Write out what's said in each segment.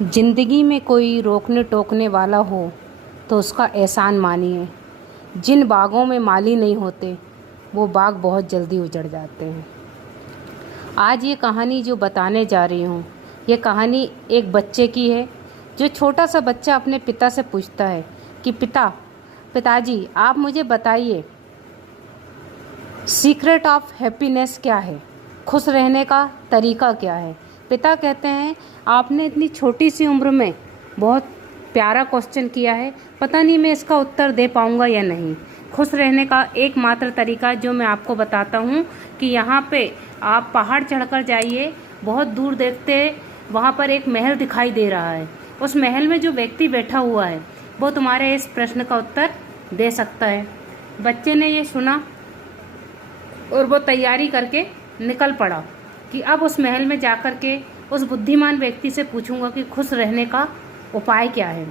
जिंदगी में कोई रोकने टोकने वाला हो तो उसका एहसान मानिए। जिन बागों में माली नहीं होते वो बाग बहुत जल्दी उजड़ जाते हैं। आज ये कहानी जो बताने जा रही हूँ, ये कहानी एक बच्चे की है। जो छोटा सा बच्चा अपने पिता से पूछता है कि पिताजी आप मुझे बताइए, सीक्रेट ऑफ हैप्पीनेस क्या है, खुश रहने का तरीका क्या है। पिता कहते हैं आपने इतनी छोटी सी उम्र में बहुत प्यारा क्वेश्चन किया है, पता नहीं मैं इसका उत्तर दे पाऊंगा या नहीं। खुश रहने का एकमात्र तरीका जो मैं आपको बताता हूँ कि यहाँ पे आप पहाड़ चढ़कर जाइए, बहुत दूर देखते वहाँ पर एक महल दिखाई दे रहा है। उस महल में जो व्यक्ति बैठा हुआ है वो तुम्हारे इस प्रश्न का उत्तर दे सकता है। बच्चे ने ये सुना और वो तैयारी करके निकल पड़ा कि अब उस महल में जाकर के उस बुद्धिमान व्यक्ति से पूछूंगा कि खुश रहने का उपाय क्या है।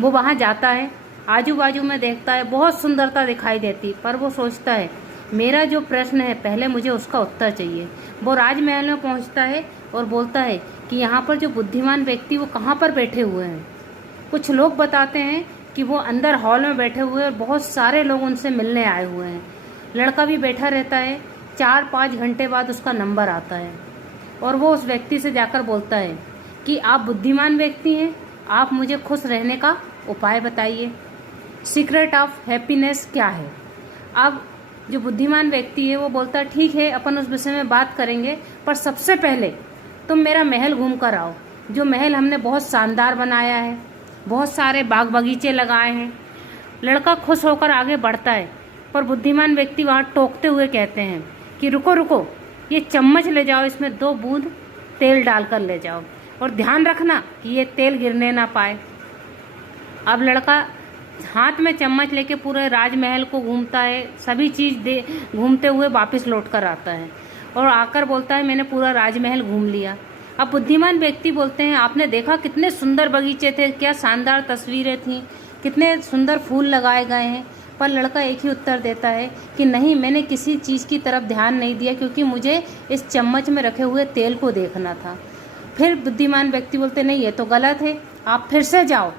वो वहाँ जाता है, आजू बाजू में देखता है, बहुत सुंदरता दिखाई देती, पर वो सोचता है मेरा जो प्रश्न है पहले मुझे उसका उत्तर चाहिए। वो राजमहल में पहुँचता है और बोलता है कि यहाँ पर जो बुद्धिमान व्यक्ति वो कहाँ पर बैठे हुए हैं। कुछ लोग बताते हैं कि वो अंदर हॉल में बैठे हुए हैं और बहुत सारे लोग उनसे मिलने आए हुए हैं। लड़का भी बैठा रहता है। 4-5 घंटे बाद उसका नंबर आता है और वो उस व्यक्ति से जाकर बोलता है कि आप बुद्धिमान व्यक्ति हैं, आप मुझे खुश रहने का उपाय बताइए, सीक्रेट ऑफ हैप्पीनेस क्या है। अब जो बुद्धिमान व्यक्ति है वो बोलता है ठीक है, अपन उस विषय में बात करेंगे, पर सबसे पहले तुम मेरा महल घूम कर आओ। जो महल हमने बहुत शानदार बनाया है, बहुत सारे बाग बगीचे लगाए हैं। लड़का खुश होकर आगे बढ़ता है, पर बुद्धिमान व्यक्ति वहाँ टोकते हुए कहते हैं कि रुको रुको, ये चम्मच ले जाओ, इसमें 2 बूंद तेल डालकर ले जाओ और ध्यान रखना कि ये तेल गिरने ना पाए। अब लड़का हाथ में चम्मच लेके पूरे राजमहल को घूमता है, सभी चीज़ घूमते हुए वापस लौट कर आता है और आकर बोलता है मैंने पूरा राजमहल घूम लिया। अब बुद्धिमान व्यक्ति बोलते हैं आपने देखा कितने सुंदर बगीचे थे, क्या शानदार तस्वीरें थीं, कितने सुंदर फूल लगाए गए हैं। पर लड़का एक ही उत्तर देता है कि नहीं, मैंने किसी चीज़ की तरफ ध्यान नहीं दिया क्योंकि मुझे इस चम्मच में रखे हुए तेल को देखना था। फिर बुद्धिमान व्यक्ति बोलते नहीं, ये तो गलत है, आप फिर से जाओ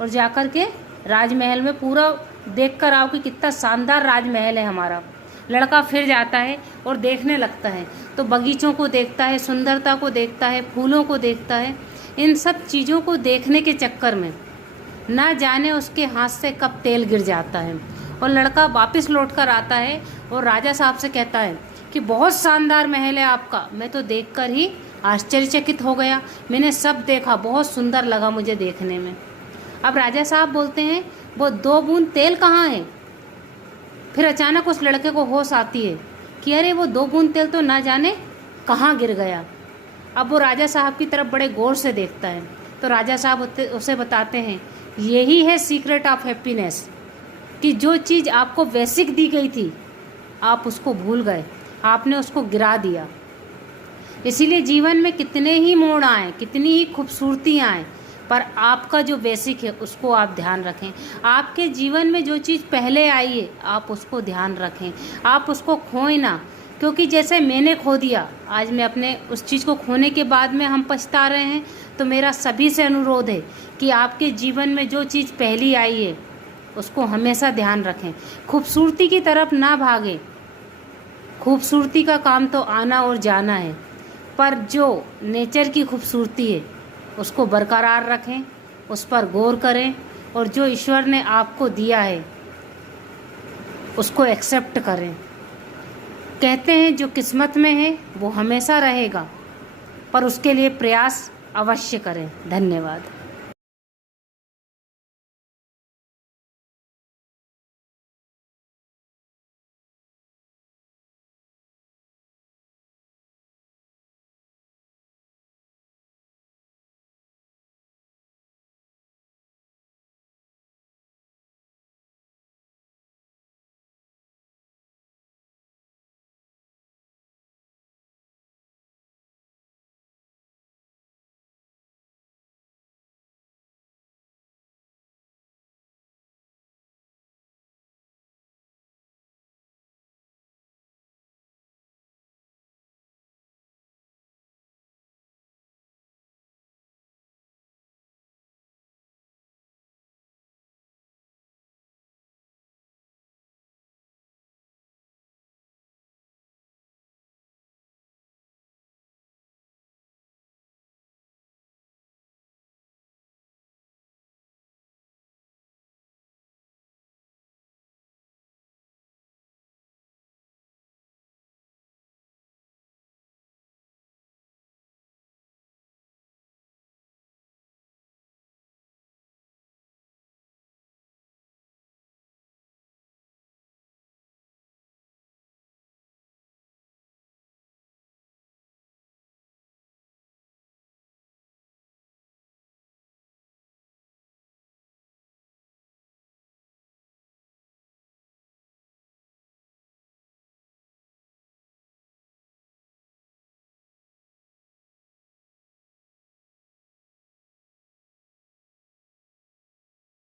और जाकर के राजमहल में पूरा देख कर आओ कि कितना शानदार राजमहल है हमारा। लड़का फिर जाता है और देखने लगता है, तो बगीचों को देखता है, सुंदरता को देखता है, फूलों को देखता है। इन सब चीज़ों को देखने के चक्कर में ना जाने उसके हाथ से कब तेल गिर जाता है और लड़का वापस लौट कर आता है और राजा साहब से कहता है कि बहुत शानदार महल है आपका, मैं तो देखकर ही आश्चर्यचकित हो गया, मैंने सब देखा, बहुत सुंदर लगा मुझे देखने में। अब राजा साहब बोलते हैं वो 2 बूंद तेल कहाँ है। फिर अचानक उस लड़के को होश आती है कि अरे वो 2 बूंद तेल तो ना जाने कहाँ गिर गया। अब वो राजा साहब की तरफ बड़े गौर से देखता है तो राजा साहब उसे बताते हैं यही है सीक्रेट ऑफ हैप्पीनेस, कि जो चीज़ आपको बेसिक दी गई थी आप उसको भूल गए, आपने उसको गिरा दिया। इसीलिए जीवन में कितने ही मोड़ आए, कितनी ही खूबसूरती आए, पर आपका जो बेसिक है उसको आप ध्यान रखें। आपके जीवन में जो चीज़ पहले आई है आप उसको ध्यान रखें, आप उसको खोएं ना। क्योंकि जैसे मैंने खो दिया, आज मैं अपने उस चीज़ को खोने के बाद में हम पछता रहे हैं, तो मेरा सभी से अनुरोध है कि आपके जीवन में जो चीज़ पहली आई है उसको हमेशा ध्यान रखें। खूबसूरती की तरफ ना भागें, खूबसूरती का काम तो आना और जाना है, पर जो नेचर की खूबसूरती है उसको बरकरार रखें, उस पर गौर करें और जो ईश्वर ने आपको दिया है उसको एक्सेप्ट करें। कहते हैं जो किस्मत में है वो हमेशा रहेगा, पर उसके लिए प्रयास अवश्य करें। धन्यवाद।